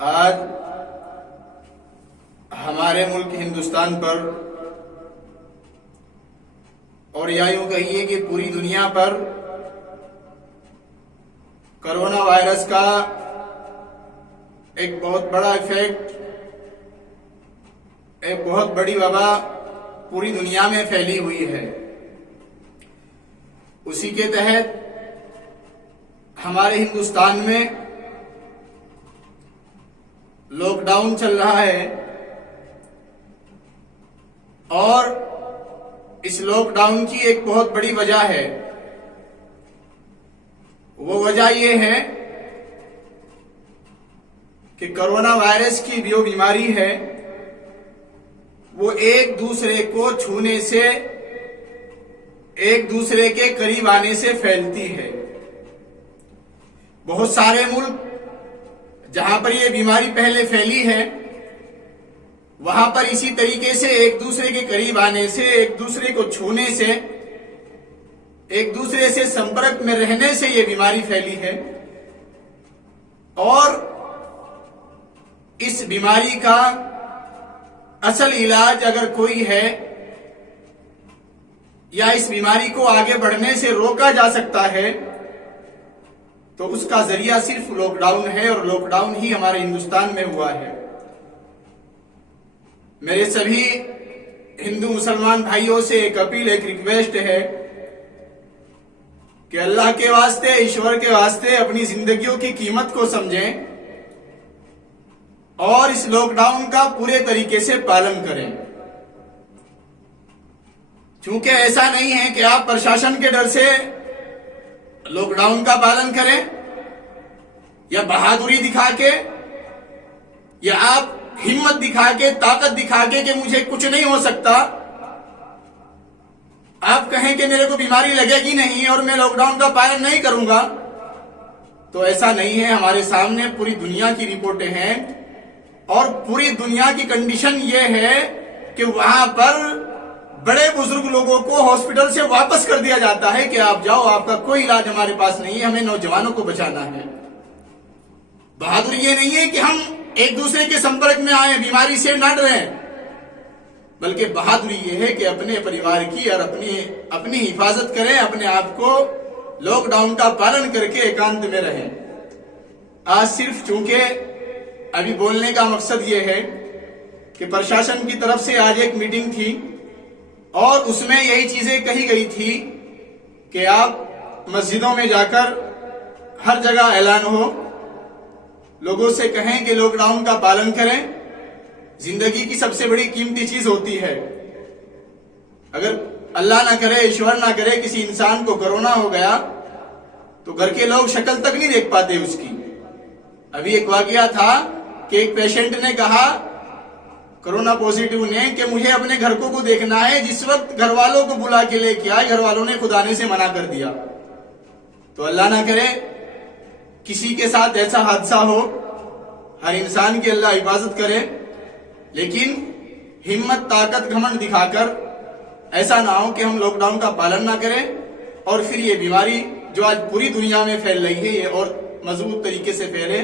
आज हमारे मुल्क हिंदुस्तान पर और या यूं कहिए कि पूरी दुनिया पर कोरोना वायरस का एक बहुत बड़ा इफेक्ट, एक बहुत बड़ी वबा पूरी दुनिया में फैली हुई है। उसी के तहत हमारे हिंदुस्तान में लॉकडाउन चल रहा है और इस लॉकडाउन की एक बहुत बड़ी वजह है। वो वजह ये है कि कोरोना वायरस की जो बीमारी है वो एक दूसरे को छूने से, एक दूसरे के करीब आने से फैलती है। बहुत सारे मुल्क जहां पर यह बीमारी पहले फैली है वहां पर इसी तरीके से एक दूसरे के करीब आने से, एक दूसरे को छूने से, एक दूसरे से संपर्क में रहने से यह बीमारी फैली है। और इस बीमारी का असल इलाज अगर कोई है या इस बीमारी को आगे बढ़ने से रोका जा सकता है तो उसका जरिया सिर्फ लॉकडाउन है और लॉकडाउन ही हमारे हिंदुस्तान में हुआ है। मेरे सभी हिंदू मुसलमान भाइयों से एक अपील, एक रिक्वेस्ट है कि अल्लाह के वास्ते, ईश्वर के वास्ते अपनी जिंदगियों की कीमत को समझें और इस लॉकडाउन का पूरे तरीके से पालन करें। क्योंकि ऐसा नहीं है कि आप प्रशासन के डर से लॉकडाउन का पालन करें या बहादुरी दिखा के या आप हिम्मत दिखा के, ताकत दिखा के मुझे कुछ नहीं हो सकता, आप कहें कि मेरे को बीमारी लगेगी नहीं और मैं लॉकडाउन का पालन नहीं करूंगा, तो ऐसा नहीं है। हमारे सामने पूरी दुनिया की रिपोर्टें हैं और पूरी दुनिया की कंडीशन ये है कि वहां पर बड़े बुजुर्ग लोगों को हॉस्पिटल से वापस कर दिया जाता है कि आप जाओ, आपका कोई इलाज हमारे पास नहीं है, हमें नौजवानों को बचाना है। बहादुरी ये नहीं है कि हम एक दूसरे के संपर्क में आए, बीमारी से न डरें, बल्कि बहादुरी ये है कि अपने परिवार की और अपनी हिफाजत करें, अपने आप को लॉकडाउन का पालन करके एकांत में रहें। आज सिर्फ चूंकि अभी बोलने का मकसद ये है कि प्रशासन की तरफ से आज एक मीटिंग थी और उसमें यही चीजें कही गई थी कि आप मस्जिदों में जाकर हर जगह ऐलान हो, लोगों से कहें कि लॉकडाउन का पालन करें। जिंदगी की सबसे बड़ी कीमती चीज होती है। अगर अल्लाह ना करे, ईश्वर ना करे, किसी इंसान को कोरोना हो गया तो घर के लोग शक्ल तक नहीं देख पाते उसकी। अभी एक वाकया था कि एक पेशेंट ने कहा, कोरोना पॉजिटिव ने, कि मुझे अपने घर को देखना है। जिस वक्त घर वालों को बुला के लेके आए, घर वालों ने खुद आने से मना कर दिया। तो अल्लाह ना करे किसी के साथ ऐसा हादसा हो, हर इंसान की अल्लाह हिफाजत करे, लेकिन हिम्मत, ताकत, घमंड दिखाकर ऐसा ना हो कि हम लॉकडाउन का पालन ना करें और फिर ये बीमारी जो आज पूरी दुनिया में फैल रही है ये और मजबूत तरीके से फैले।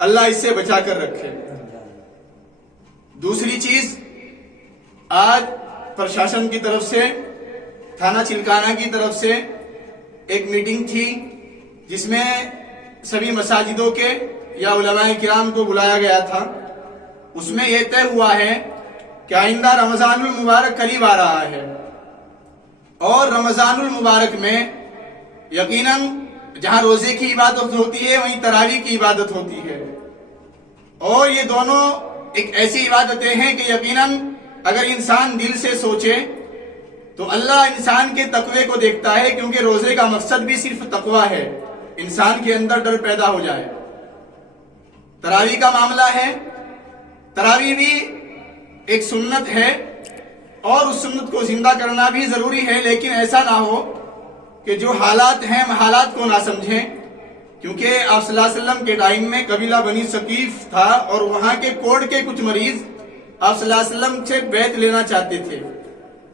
अल्लाह इससे बचा कर रखे। दूसरी चीज, आज प्रशासन की तरफ से, थाना चिल्काना की तरफ से एक मीटिंग थी जिसमें सभी मसाजिदों के या उलमाए किराम को बुलाया गया था। उसमें यह तय हुआ है कि आइंदा रमजानुल मुबारक करीब आ रहा है और रमजानुल मुबारक में यकीनन जहां रोजे की इबादत होती है वहीं तरावी की इबादत होती है और ये दोनों एक ऐसी इबादतें हैं कि यकीनन अगर इंसान दिल से सोचे तो अल्लाह इंसान के तकवे को देखता है, क्योंकि रोजे का मकसद भी सिर्फ तकवा है, इंसान के अंदर डर पैदा हो जाए। तरावी का मामला है, तरावी भी एक सुन्नत है और उस सुन्नत को जिंदा करना भी जरूरी है, लेकिन ऐसा ना हो कि जो हालात हैं हम हालात को ना समझें। क्योंकि आप सल्लल्लाहु अलैहि वसल्लम के टाइम में कबीला बनी सकीफ था और वहां के कोड के कुछ मरीज आप सल्लल्लाहु अलैहि वसल्लम से बैत लेना चाहते थे,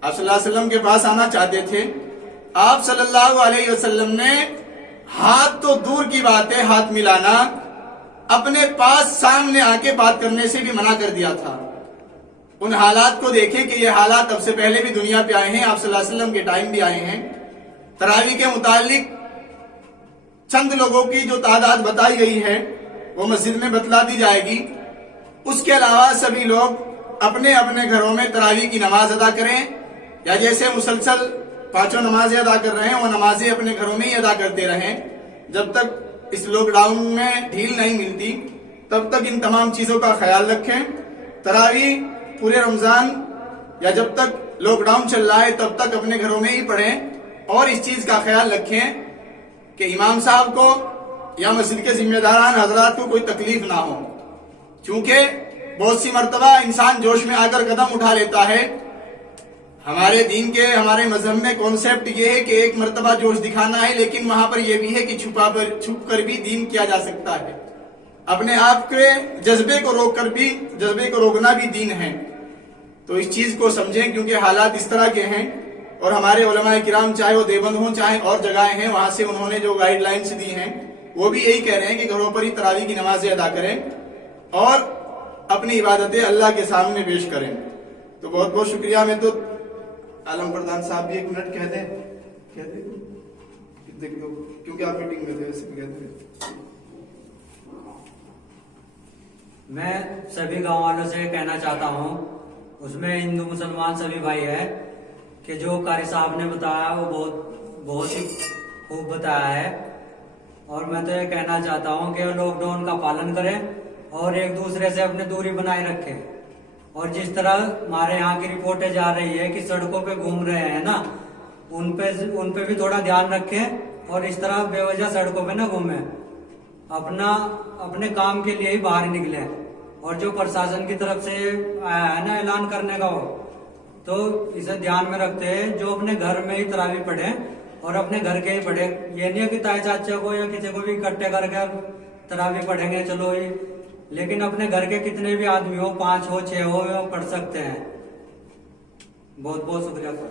आप सल्लल्लाहु अलैहि वसल्लम के पास आना चाहते थे। आप सल्लल्लाहु अलैहि वसल्लम ने हाथ तो दूर की बात है, हाथ मिलाना अपने पास सामने आके बात करने से भी मना कर दिया था। उन हालात को देखें कि ये हालात अब से पहले भी दुनिया पे आए हैं, आप सल्लल्लाहु अलैहि वसल्लम के टाइम भी आए हैं। तरावी के मुतालिक चंद लोगों की जो तादाद बताई गई है वो मस्जिद में बतला दी जाएगी। उसके अलावा सभी लोग अपने अपने घरों में तरावी की नमाज अदा करें, या जैसे मुसलसल 5 नमाजें अदा कर रहे हैं वो नमाजें अपने घरों में ही अदा करते रहें। जब तक इस लॉकडाउन में ढील नहीं मिलती तब तक इन तमाम चीजों का ख्याल रखें। तरावी पूरे रमजान या जब तक लॉकडाउन चल रहा है तब तक अपने घरों में ही पढ़ें, और इस चीज का ख्याल रखें कि इमाम साहब को या मस्जिद के जिम्मेदारान हजरात को कोई तकलीफ ना हो, क्योंकि बहुत सी मर्तबा इंसान जोश में आकर कदम उठा लेता है। हमारे दीन के, हमारे मजहब में कॉन्सेप्ट ये है कि एक मर्तबा जोश दिखाना है, लेकिन वहां पर यह भी है कि छुप कर भी दीन किया जा सकता है। अपने आप के जज्बे को रोकना भी दीन है। तो इस चीज को समझें, क्योंकि हालात इस तरह के हैं। और हमारे उलमाए किराम, चाहे वो देवबंद हों चाहे और जगह हैं, वहां से उन्होंने जो गाइडलाइंस दी हैं वो भी यही कह रहे हैं कि घरों पर ही तरावी की नमाजें अदा करें और अपनी इबादतें अल्लाह के सामने पेश करें। तो बहुत बहुत शुक्रिया। मैं तो आलम प्रधान साहब भी 1 मिनट कह दें देख लो, क्योंकि आप मीटिंग में थे, वैसे भी कहते। मैं सभी गांव वालों से कहना चाहता हूं, उसमें हिंदू मुसलमान सभी भाई है, कि जो कारी साहब ने बताया वो बहुत ही खूब बताया है। और मैं तो ये कहना चाहता हूं कि लॉकडाउन का पालन करें और एक दूसरे से अपनी दूरी बनाए रखें। और जिस तरह हमारे यहाँ की रिपोर्टें जा रही है कि सड़कों पे घूम रहे हैं ना, उन पे भी थोड़ा ध्यान रखें और इस तरह बेवजह सड़कों पे ना घूमें, अपने काम के लिए ही बाहर निकले। और जो प्रशासन की तरफ से आया है ना ऐलान करने का, वो तो इसे ध्यान में रखते हैं, जो अपने घर में ही तरावी पढ़े और अपने घर के ही पढ़े। ये नहीं है कि ताए चाचे को या किसी को भी इकट्ठे करके तरावी पढ़ेंगे चलो ही, लेकिन अपने घर के कितने भी आदमी हो, 5 हो 6 हो, पढ़ सकते हैं। बहुत बहुत शुक्रिया सर।